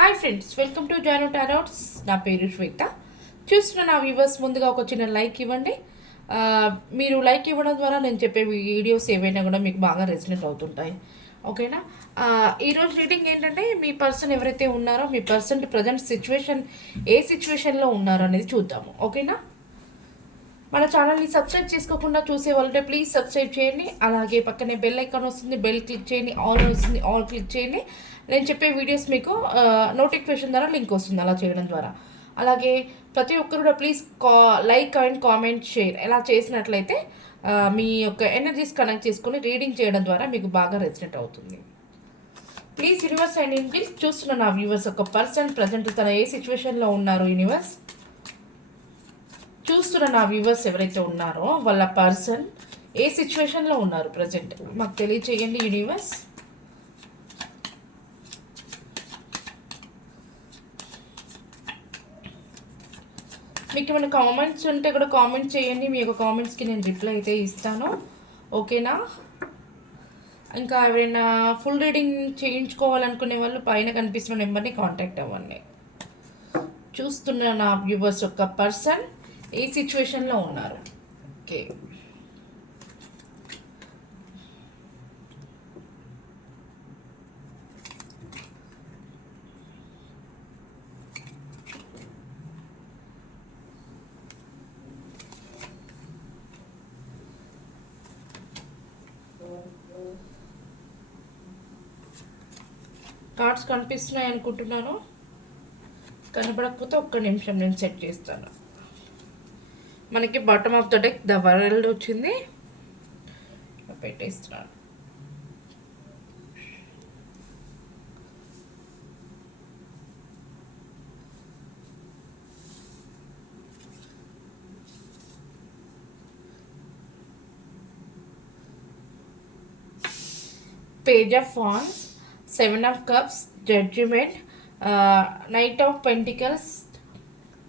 Hi friends, welcome to Jaano tarots. నా పేరు శ్వేత. చూస్తున్న నా వ్యూవర్స్ ముందుగా ఒక చిన్న లైక్ ఇవ్వండి. ఆ, మీరు లైక్ ఇవ్వడం ద్వారా నేను చెప్పే వీడియోస్ ఏవైనా కూడా మీకు బాగా రెసినేట్ అవుతుంటాయి. ఓకేనా? ఈరోజు రీడింగ్ ఏంటంటే, మీ పర్సన్ ఎవరైతే ఉన్నారో మీ పర్సన్ ప్రజెంట్ సిచ్యువేషన్ ఏ సిచ్యువేషన్లో ఉన్నారో అనేది చూద్దాము. ఓకేనా? మన ఛానల్ని సబ్స్క్రైబ్ చేసుకోకుండా చూసే వాళ్ళంటే ప్లీజ్ సబ్స్క్రైబ్ చేయండి. అలాగే పక్కనే బెల్ ఐకాన్ వస్తుంది, బెల్ క్లిక్ చేయండి. ఆల్ వస్తుంది, ఆల్ క్లిక్ చేయండి. నేను చెప్పే వీడియోస్ మీకు నోటిఫికేషన్ ద్వారా లింక్ వస్తుంది అలా చేయడం ద్వారా. అలాగే ప్రతి ఒక్కరు కూడా please like and comment share ఎలా చేసినట్లయితే మీ యొక్క ఎనర్జీస్ కనెక్ట్ చేసుకుని రీడింగ్ చేయడం ద్వారా మీకు బాగా రెసినేట్ అవుతుంది. ప్లీజ్ యూనివర్స్ అండ్ ప్లీజ్ చూస్తున్న నా వ్యూవర్స్ ఒక పర్సన్ ప్రజెంట్ తన ఏ సిచ్యువేషన్లో ఉన్నారు, యూనివర్స్ చూస్తున్న నా వ్యూవర్స్ ఎవరైతే ఉన్నారో వాళ్ళ పర్సన్ ఏ సిచ్యువేషన్లో ఉన్నారు ప్రజెంట్ మాకు తెలియచేయండి యూనివర్స్. మీకు ఏమైనా కామెంట్స్ ఉంటే కూడా కామెంట్ చేయండి. మీ యొక్క కామెంట్స్కి నేను రిప్లై అయితే ఇస్తాను. ఓకేనా? ఇంకా ఎవరైనా ఫుల్ రీడింగ్ చేయించుకోవాలనుకునే వాళ్ళు పైన కనిపిస్తున్న నెంబర్ని కాంటాక్ట్ అవ్వండి. చూస్తున్న నా వ్యూవర్స్ యొక్క పర్సన్ ఏ సిచ్యువేషన్లో ఉన్నారు. ఓకే, కార్డ్స్ కనిపిస్తున్నాయి అనుకుంటున్నాను. కనపడకపోతే ఒక్క నిమిషం నేను సెట్ చేస్తాను. మనకి bottom of the deck the world వచ్చింది, పెట్టేస్తున్నాను. Page of wands, seven of cups, judgement, knight of pentacles,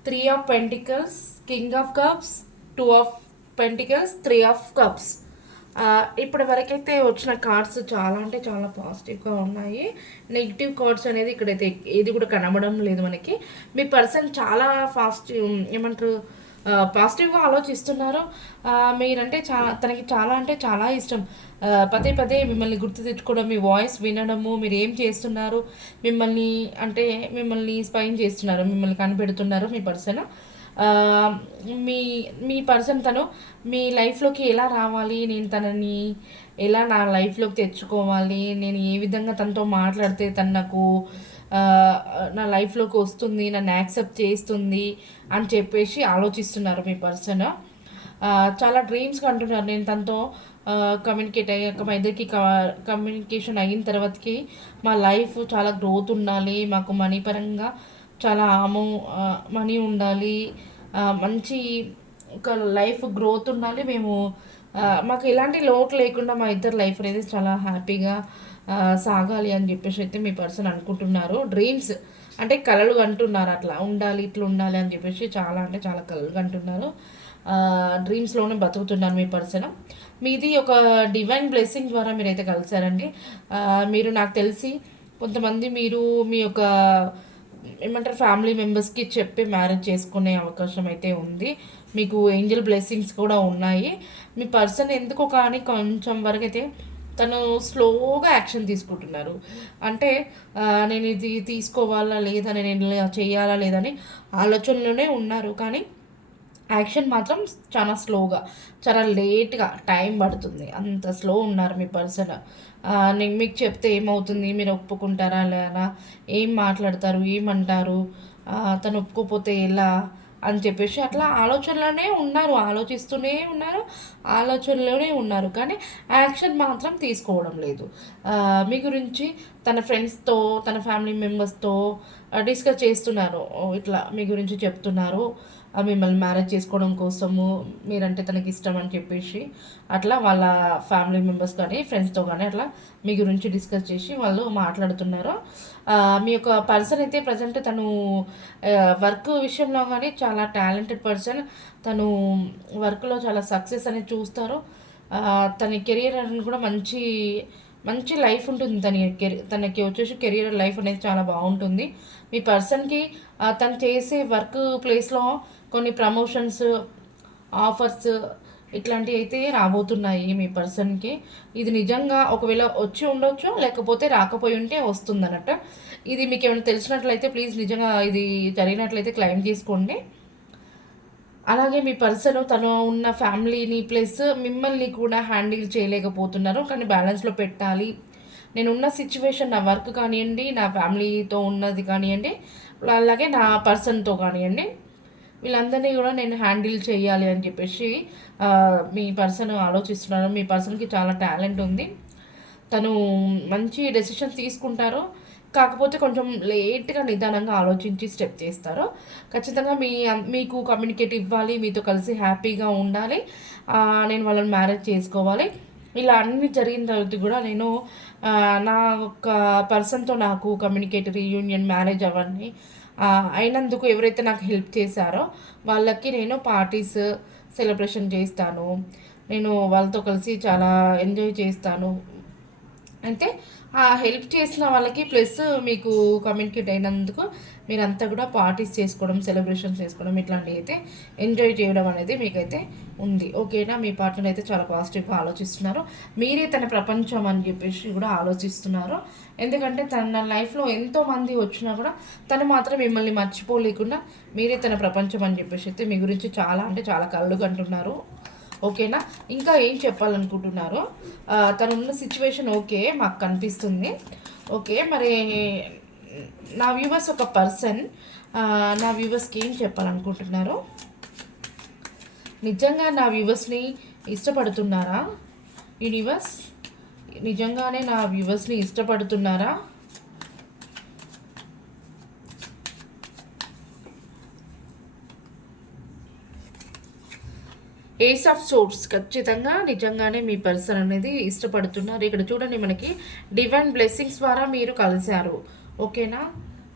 three of pentacles, king of cups, two of pentacles, three of cups. ఇప్పటి వరకైతే వచ్చిన కార్డ్స్ చాలా అంటే చాలా పాజిటివ్గా ఉన్నాయి. నెగిటివ్ కార్డ్స్ అనేది ఇక్కడైతే ఏది కూడా కనబడడం లేదు మనకి. మీ పర్సన్ చాలా ఏమంటారు పాజిటివ్గా ఆలోచిస్తున్నారు. మీరంటే చాలా తనకి చాలా అంటే చాలా ఇష్టం. పదే పదే మిమ్మల్ని గుర్తు తెచ్చుకోవడం, మీ వాయిస్ వినడము, మీరు ఏం చేస్తున్నారు, మిమ్మల్ని అంటే మిమ్మల్ని స్పైన్ చేస్తున్నారు, మిమ్మల్ని కనిపెడుతున్నారు మీ పర్సన్. మీ మీ పర్సన్ తను మీ లైఫ్లోకి ఎలా రావాలి, నేను తనని ఎలా నా లైఫ్లోకి తెచ్చుకోవాలి, నేను ఏ విధంగా తనతో మాట్లాడితే తను నాకు నా లైఫ్లోకి వస్తుంది, నన్ను యాక్సెప్ట్ చేస్తుంది అని చెప్పేసి ఆలోచిస్తున్నారు మీ పర్సన్. చాలా డ్రీమ్స్ అంటున్నారు. నేను తనతో కమ్యూనికేట్ అయ్యాక మా ఇద్దరికి కమ్యూనికేషన్ అయిన తర్వాతకి మా లైఫ్ చాలా గ్రోత్ ఉండాలి, మాకు మనీ పరంగా చాలా మనీ ఉండాలి, మంచి ఒక లైఫ్ గ్రోత్ ఉండాలి, మేము మాకు ఎలాంటి లోటు లేకుండా మా ఇద్దరు లైఫ్ అనేది చాలా హ్యాపీగా సాగాలి అని చెప్పేసి అయితే మీ పర్సన్ అనుకుంటున్నారు. డ్రీమ్స్ అంటే కలలు అంటున్నారు, అట్లా ఉండాలి ఇట్లా ఉండాలి అని చెప్పేసి చాలా అంటే చాలా కలలు అంటున్నారు. డ్రీమ్స్లోనే బతుకుతున్నారు మీ పర్సన్. మీది ఒక డివైన్ బ్లెస్సింగ్ ద్వారా మీరైతే కలిసారండి. మీరు నాకు తెలిసి కొంతమంది మీరు మీ యొక్క ఏమంటారు ఫ్యామిలీ మెంబర్స్కి చెప్పి మ్యారేజ్ చేసుకునే అవకాశం అయితే ఉంది. మీకు ఏంజల్ బ్లెస్సింగ్స్ కూడా ఉన్నాయి. మీ పర్సన్ ఎందుకో కానీ కొంచెం వరకు అయితే తను స్లోగా యాక్షన్ తీసుకుంటున్నారు. అంటే నేను ఇది తీసుకోవాలా లేదా, నేను ఇలా చేయాలా లేదని ఆలోచనలోనే ఉన్నారు. కానీ యాక్షన్ మాత్రం చాలా స్లోగా, చాలా లేట్గా టైం పడుతుంది, అంత స్లో ఉన్నారు మీ పర్సన్. నేను మీకు చెప్తే ఏమవుతుంది, మీరు ఒప్పుకుంటారా లేదా, ఏం మాట్లాడతారు, ఏమంటారు, తను ఒప్పుకోపోతే ఎలా అని చెప్పేసి అట్లా ఆలోచనలోనే ఉన్నారు, ఆలోచిస్తూనే ఉన్నారు, ఆలోచనలోనే ఉన్నారు. కానీ యాక్షన్ మాత్రం తీసుకోవడం లేదు. మీ గురించి తన ఫ్రెండ్స్తో తన ఫ్యామిలీ మెంబర్స్తో డిస్కస్ చేస్తున్నారు, ఇట్లా మీ గురించి చెప్తున్నారు, మిమ్మల్ని మ్యారేజ్ చేసుకోవడం కోసము, మీరంటే తనకి ఇష్టం అని చెప్పేసి అట్లా వాళ్ళ ఫ్యామిలీ మెంబర్స్ కానీ ఫ్రెండ్స్తో కానీ అట్లా మీ గురించి డిస్కస్ చేసి వాళ్ళు మాట్లాడుతున్నారు. మీ యొక్క పర్సన్ అయితే ప్రజెంట్ తను వర్క్ విషయంలో కానీ చాలా టాలెంటెడ్ పర్సన్. తను వర్క్లో చాలా సక్సెస్ అనేది చూస్తారు. తన కెరియర్ అని కూడా మంచి మంచి లైఫ్ ఉంటుంది. తనకి వచ్చేసి కెరియర్ లైఫ్ అనేది చాలా బాగుంటుంది. మీ పర్సన్కి తను చేసే వర్క్ ప్లేస్లో కొన్ని ప్రమోషన్స్, ఆఫర్స్ ఇట్లాంటివి అయితే రాబోతున్నాయి మీ పర్సన్కి. ఇది నిజంగా ఒకవేళ వచ్చి ఉండొచ్చు, లేకపోతే రాకపోయి ఉంటే వస్తుంది అన్నట్టు. ఇది మీకు ఏమైనా తెలిసినట్లయితే ప్లీజ్ నిజంగా ఇది జరిగినట్లయితే క్లెయిమ్ చేసుకోండి. అలాగే మీ పర్సన్ తను ఉన్న ఫ్యామిలీని ప్లస్ మిమ్మల్ని కూడా హ్యాండిల్ చేయలేకపోతున్నారు, కానీ బ్యాలెన్స్లో పెట్టాలి. నేను ఉన్న సిచ్యువేషన్, నా వర్క్ కానివ్వండి, నా ఫ్యామిలీతో ఉన్నది కానివ్వండి, అలాగే నా పర్సన్తో కానివ్వండి, వీళ్ళందరినీ కూడా నేను హ్యాండిల్ చేయాలి అని చెప్పేసి మీ పర్సన్ ఆలోచిస్తున్నారు. మీ పర్సన్కి చాలా టాలెంట్ ఉంది. తను మంచి డెసిషన్ తీసుకుంటారు, కాకపోతే కొంచెం లేట్గా నిదానంగా ఆలోచించి స్టెప్ చేస్తారు. ఖచ్చితంగా మీకు కమ్యూనికేట్ ఇవ్వాలి, మీతో కలిసి హ్యాపీగా ఉండాలి, నేను వాళ్ళని మ్యారేజ్ చేసుకోవాలి. ఇలా అన్ని జరిగిన తర్వాత కూడా నేను నా ఒక పర్సన్తో నాకు కమ్యూనికేట్, రీయూనియన్, మ్యారేజ్ అవన్నీ అయినందుకు ఎవరైతే నాకు హెల్ప్ చేశారో వాళ్ళకి నేను పార్టీస్ సెలబ్రేషన్ చేస్తాను. నేను వాళ్ళతో కలిసి చాలా ఎంజాయ్ చేస్తాను. అయితే ఆ హెల్ప్ చేసిన వాళ్ళకి ప్లస్ మీకు కమ్యూనికేట్ అయినందుకు మీరంతా కూడా పార్టీస్ చేసుకోవడం, సెలబ్రేషన్స్ చేసుకోవడం, ఇట్లాంటివి అయితే ఎంజాయ్ చేయడం అనేది మీకైతే ఉంది. ఓకేనా? మీ పార్ట్నర్ అయితే చాలా పాజిటివ్గా ఆలోచిస్తున్నారు. మీరే తన ప్రపంచం అని చెప్పేసి కూడా ఆలోచిస్తున్నారు. ఎందుకంటే తన లైఫ్లో ఎంతోమంది వచ్చినా కూడా తను మాత్రం మిమ్మల్ని మర్చిపోలేకుండా మీరే తన ప్రపంచం అని చెప్పేసి అయితే మీ గురించి చాలా అంటే చాలా కళ్ళు కంటున్నారు. ఓకేనా? ఇంకా ఏం చెప్పాలనుకుంటున్నారు? తనున్న సిచ్యువేషన్ ఓకే మాకు కనిపిస్తుంది. ఓకే, మరి నా వ్యూవర్స్ ఒక పర్సన్ నా వ్యూవర్స్కి ఏం చెప్పాలనుకుంటున్నారు? నిజంగా నా వ్యూవర్స్ని ఇష్టపడుతున్నారా? యూనివర్స్ నిజంగానే నా వ్యూవర్స్ని ఇష్టపడుతున్నారా? ఏస్ ఆఫ్ సోర్స్ ఖచ్చితంగా నిజంగానే మీ పర్సన్ అనేది ఇష్టపడుతున్నారు. ఇక్కడ చూడండి, మనకి డివైన్ బ్లెస్సింగ్స్ ద్వారా మీరు కలిశారు. ఓకేనా?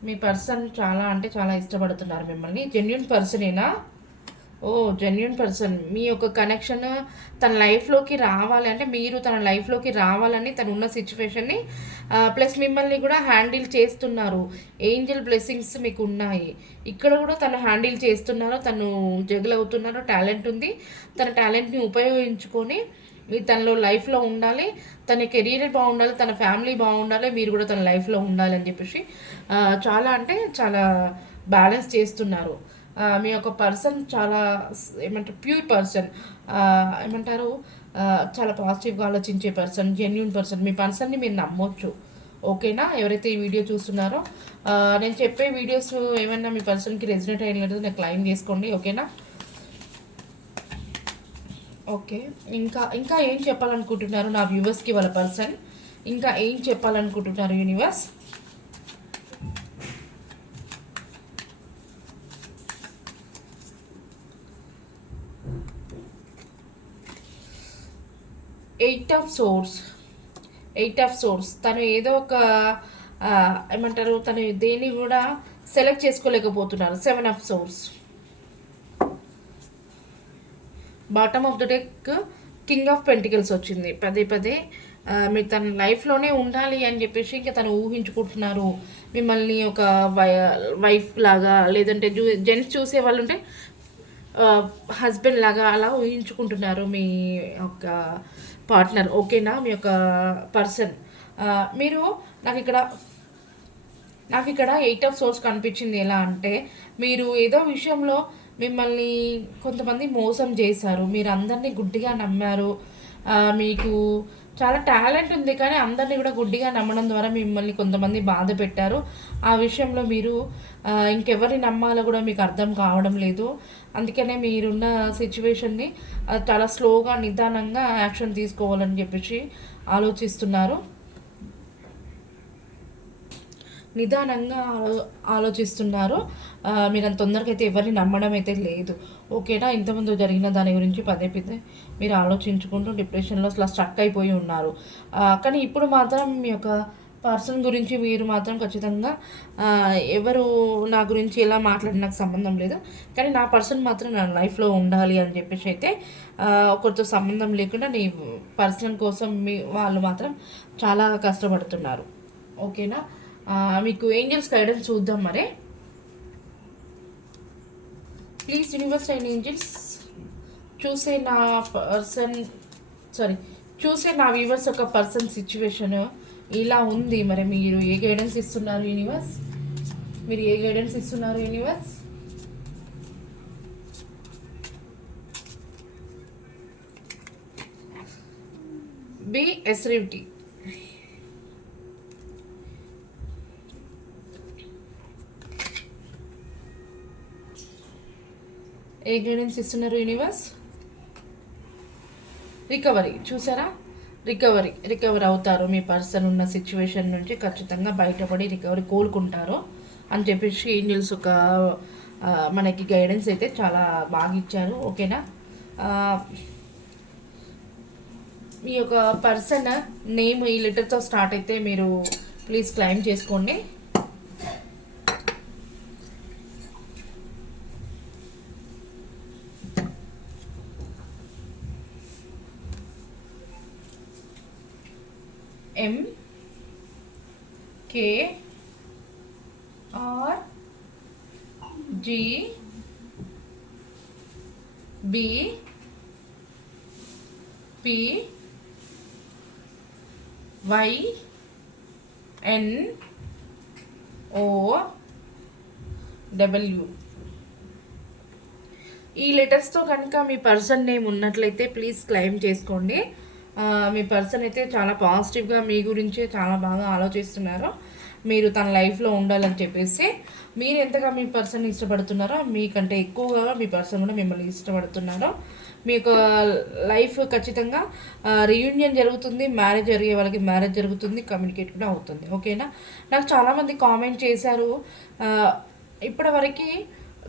మీ పర్సన్ చాలా అంటే చాలా ఇష్టపడుతున్నారు మిమ్మల్ని. జెన్యున్ పర్సనేనా? ఓ, జెన్యున్ పర్సన్. మీ యొక్క కనెక్షన్ తన లైఫ్లోకి రావాలి అంటే మీరు తన లైఫ్లోకి రావాలని తను ఉన్న సిచ్యువేషన్ని ప్లస్ మిమ్మల్ని కూడా హ్యాండిల్ చేస్తున్నారు. ఏంజల్ బ్లెస్సింగ్స్ మీకు ఉన్నాయి. ఇక్కడ కూడా తను హ్యాండిల్ చేస్తున్నారు, తను జగల్ అవుతున్నారు. టాలెంట్ ఉంది, తన టాలెంట్ని ఉపయోగించుకొని తనలో లైఫ్లో ఉండాలి, తన కెరీర్ బాగుండాలి, తన ఫ్యామిలీ బాగుండాలి, మీరు కూడా తన లైఫ్లో ఉండాలి అని చెప్పేసి చాలా అంటే చాలా బ్యాలెన్స్ చేస్తున్నారు. మీ యొక్క పర్సన్ చాలా ఏమంటారు ప్యూర్ పర్సన్, ఏమంటారు చాలా పాజిటివ్గా ఆలోచించే పర్సన్, జెన్యున్ పర్సన్. మీ పర్సన్ని మీరు నమ్మొచ్చు. ఓకేనా? ఎవరైతే ఈ వీడియో చూస్తున్నారో నేను చెప్పే వీడియోస్ ఏమైనా మీ పర్సన్కి రెసినేట్ అయినట్టు నాకు క్లెయిమ్ చేసుకోండి. ఓకేనా? ఓకే, ఇంకా ఏం చెప్పాలనుకుంటున్నారు నా వ్యూవర్స్కి వాళ్ళ పర్సన్? ఇంకా ఏం చెప్పాలనుకుంటున్నారు యూనివర్స్? Eight of swords. తను ఏదో ఒక ఏమంటారు, తను దేన్ని కూడా సెలెక్ట్ చేసుకోలేకపోతున్నారు. 7 of swords. Bottom of the deck king of pentacles వచ్చింది. పదే మీరు తన లైఫ్లోనే ఉండాలి అని చెప్పేసి ఇంకా తను ఊహించుకుంటున్నారు మిమ్మల్ని ఒక వైఫ్ లాగా, లేదంటే జెంట్స్ చూసే వాళ్ళు ఉంటే హస్బెండ్ లాగా అలా ఊహించుకుంటున్నారు మీ యొక్క పార్ట్నర్. ఓకేనా? మీ యొక్క పర్సన్. మీరు నాకు ఇక్కడ 8 ఆఫ్ సోర్స్ కనిపించింది. ఎలా అంటే మీరు ఏదో విషయంలో మిమ్మల్ని కొంతమంది మోసం చేశారు, మీరు అందరినీ గుడ్డిగా నమ్మారు. మీకు చాలా టాలెంట్ ఉంది, కానీ అందరినీ కూడా గుడ్డిగా నమ్మడం ద్వారా మిమ్మల్ని కొంతమంది బాధ పెట్టారు. ఆ విషయంలో మీరు ఇంకెవరిని నమ్మాలో కూడా మీకు అర్థం కావడం లేదు. అందుకనే మీరున్న సిచ్యువేషన్ని చాలా స్లోగా నిదానంగా యాక్షన్ తీసుకోవాలని చెప్పేసి ఆలోచిస్తున్నారు. నిదానంగా ఆలోచిస్తున్నారు. మీరు అంత తొందరగా అయితే ఎవరిని నమ్మడం అయితే లేదు. ఓకేనా? ఇంతకుముందు జరిగిన దాని గురించి పదే మీరు ఆలోచించుకుంటూ డిప్రెషన్లో అసలు స్ట్రక్ అయిపోయి ఉన్నారు. కానీ ఇప్పుడు మాత్రం మీ యొక్క పర్సన్ గురించి మీరు మాత్రం ఖచ్చితంగా ఎవరు నా గురించి ఎలా మాట్లాడి నాకు సంబంధం లేదు, కానీ నా పర్సన్ మాత్రం నా లైఫ్లో ఉండాలి అని చెప్పేసి అయితే ఒకరితో సంబంధం లేకుండా నీ పర్సన్ కోసం వాళ్ళు మాత్రం చాలా కష్టపడుతున్నారు. ఓకేనా? మీకు ఏంజల్స్ గైడెన్స్ చూద్దాం మరి. ప్లీజ్ యూనివర్స్ అండ్ ఏంజల్స్ చూసే నా వ్యూవర్స్ ఒక పర్సన్ సిచ్యువేషన్ ఇలా ఉంది. మరి మీరు ఏ గైడెన్స్ ఇస్తున్నారు యూనివర్స్? మీరు ఏ గైడెన్స్ ఇస్తున్నారు యూనివర్స్? బి ఎస్రివిటీ. ఏ గైడెన్స్ ఇస్తున్నారు యూనివర్స్? రికవరీ. చూసారా? రికవర్ అవుతారు. మీ పర్సన్ ఉన్న సిచ్యువేషన్ నుంచి ఖచ్చితంగా బయటపడి రికవరీ కోలుకుంటారు అని చెప్పేసి ఏంజల్స్ ఒక మనకి గైడెన్స్ అయితే చాలా బాగా ఇచ్చారు. ఓకేనా? మీ యొక్క పర్సన్ నేమ్ ఈ లెటర్తో స్టార్ట్ అయితే మీరు ప్లీజ్ క్లైమ్ చేసుకోండి. M K R G B P Y N O W. ఈ లెటర్స్తో కనుక మీ పర్సన్ నేమ్ ఉన్నట్లయితే ప్లీజ్ క్లెయిమ్ చేసుకోండి. మీ పర్సన్ అయితే చాలా పాజిటివ్గా మీ గురించే చాలా బాగా ఆలోచిస్తున్నారు. మీరు తన లైఫ్లో ఉండాలని చెప్పేసి మీరు ఎంతగా మీ పర్సన్ ఇష్టపడుతున్నారో మీకంటే ఎక్కువగా మీ పర్సన్ కూడా మిమ్మల్ని ఇష్టపడుతున్నారో. మీ యొక్క లైఫ్ ఖచ్చితంగా రీయూనియన్ జరుగుతుంది, మ్యారేజ్ జరిగే వాళ్ళకి మ్యారేజ్ జరుగుతుంది, కమ్యూనికేట్ కూడా అవుతుంది. ఓకేనా? నాకు చాలామంది కామెంట్ చేశారు. ఇప్పటివరకు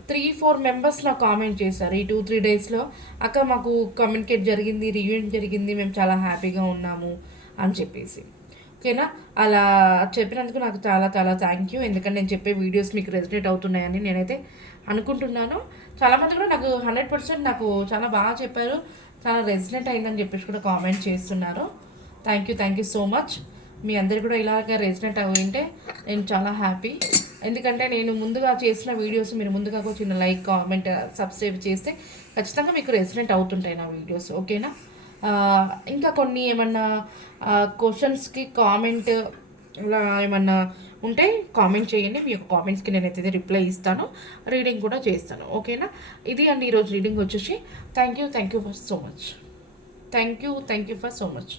3-4 మెంబర్స్ నాకు కామెంట్ చేశారు ఈ 2-3 డేస్లో. అక్క మాకు కమ్యూనికేట్ జరిగింది, రియూనియన్ జరిగింది, మేము చాలా హ్యాపీగా ఉన్నాము అని చెప్పేసి. ఓకేనా? అలా చెప్పినందుకు నాకు చాలా చాలా థ్యాంక్ యూ. ఎందుకంటే నేను చెప్పే వీడియోస్ మీకు రెసినేట్ అవుతున్నాయని నేనైతే అనుకుంటున్నాను. చాలామంది కూడా నాకు 100% నాకు చాలా బాగా చెప్పారు, చాలా రెసినేట్ అయిందని చెప్పేసి కూడా కామెంట్ చేస్తున్నారు. Thank you so much. మీ అందరు కూడా ఇలాగ రెసినేట్ అయ్యింటే నేను చాలా హ్యాపీ. ఎందుకంటే నేను ముందుగా చేసిన వీడియోస్ మీరు ముందుగా ఒక చిన్న లైక్, కామెంట్, సబ్స్క్రైబ్ చేస్తే ఖచ్చితంగా మీకు రెసినేట్ అవుతుంటాయి నా వీడియోస్. ఓకేనా? ఇంకా కొన్ని ఏమన్నా క్వశ్చన్స్కి కామెంట్ ఇలా ఏమన్నా ఉంటే కామెంట్ చేయండి. మీ యొక్క కామెంట్స్కి నేనైతే రిప్లై ఇస్తాను, రీడింగ్ కూడా చేస్తాను. ఓకేనా? ఇది అండి ఈరోజు రీడింగ్ వచ్చేసి. Thank you for so much. Thank you for so much.